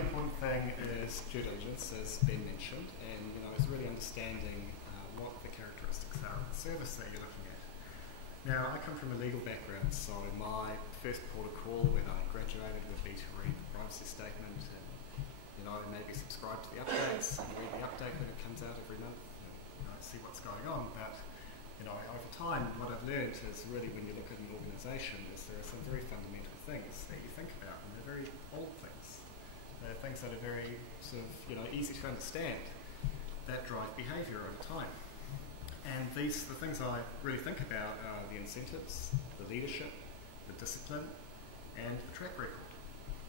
really important thing is due diligence, as Ben mentioned, and it's really understanding what the characteristics are of the service that you're looking at. Now, I come from a legal background, so my first port of call when I graduated would be to read the privacy statement and maybe subscribe to the updates and read the update when it comes out every month and see what's going on. But over time, what I've learned is really when you look at an organisation is there are some very fundamental things that you think about, and they're very old things. They're things that are very sort of easy to understand that drive behaviour over time. And the things I really think about are the incentives, the leadership, the discipline, and the track record,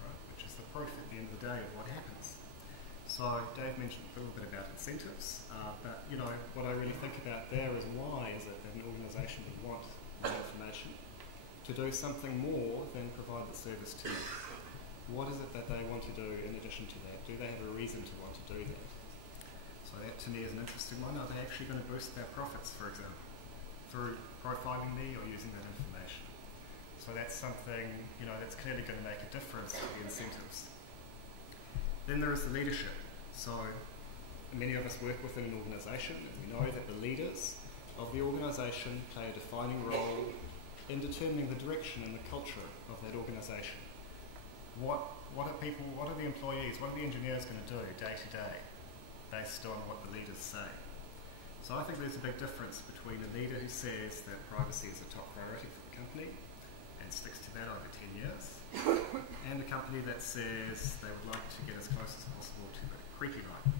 right, which is the proof at the end of the day of what happens. So Dave mentioned a little bit about incentives, but what I really think about there is why is it that an organisation would want more information to do something more than provide the service to you. What is it that they want to do in addition to that? Do they have a reason to want to do that? So that to me is an interesting one. Are they actually going to boost their profits, for example, through profiling me or using that information? So that's something that's clearly going to make a difference to the incentives. Then there is the leadership. So many of us work within an organisation, and we know that the leaders of the organisation play a defining role in determining the direction and the culture of that organisation. What are the employees, what are the engineers going to do day to day based on what the leaders say? So I think there's a big difference between a leader who says that privacy is a top priority for the company and sticks to that over 10 years, and a company that says they would like to get as close as possible to the creepy line.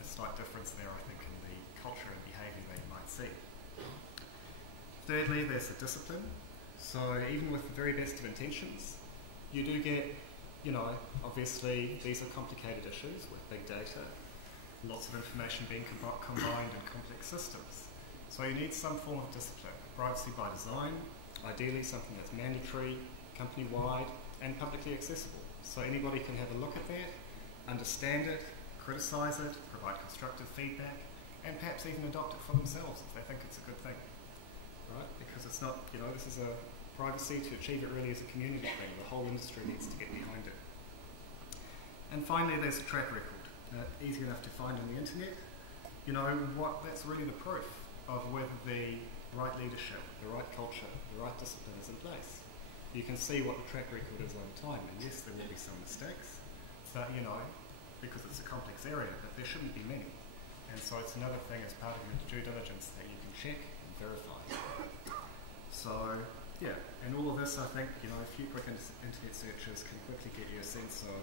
A slight difference there, I think, in the culture and behaviour that you might see. Thirdly, there's the discipline. So even with the very best of intentions, you do get, obviously these are complicated issues with big data, lots of information being combined in complex systems. So you need some form of discipline, privacy by design, ideally something that's mandatory, company-wide, and publicly accessible. So anybody can have a look at that, understand it, criticise it, provide constructive feedback, and perhaps even adopt it for themselves if they think it's a good thing. Right? Because it's not, this is a privacy to achieve it really as a community thing. The whole industry needs to get behind it. And finally, there's a track record. Easy enough to find on the internet. That's really the proof of whether the right leadership, the right culture, the right discipline is in place. You can see what the track record is over time, and yes, there will be some mistakes, but because it's a complex area, but there shouldn't be many. And so it's another thing as part of your due diligence that you can check and verify. So, yeah, and all of this, I think, a few quick internet searches can quickly get you a sense of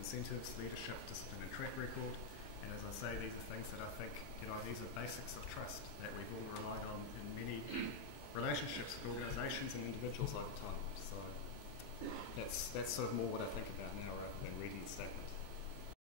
incentives, leadership, discipline, and track record. And as I say, these are things that I think, these are basics of trust that we've all relied on in many relationships with organisations and individuals over time. So that's sort of more what I think about now rather than reading the statement.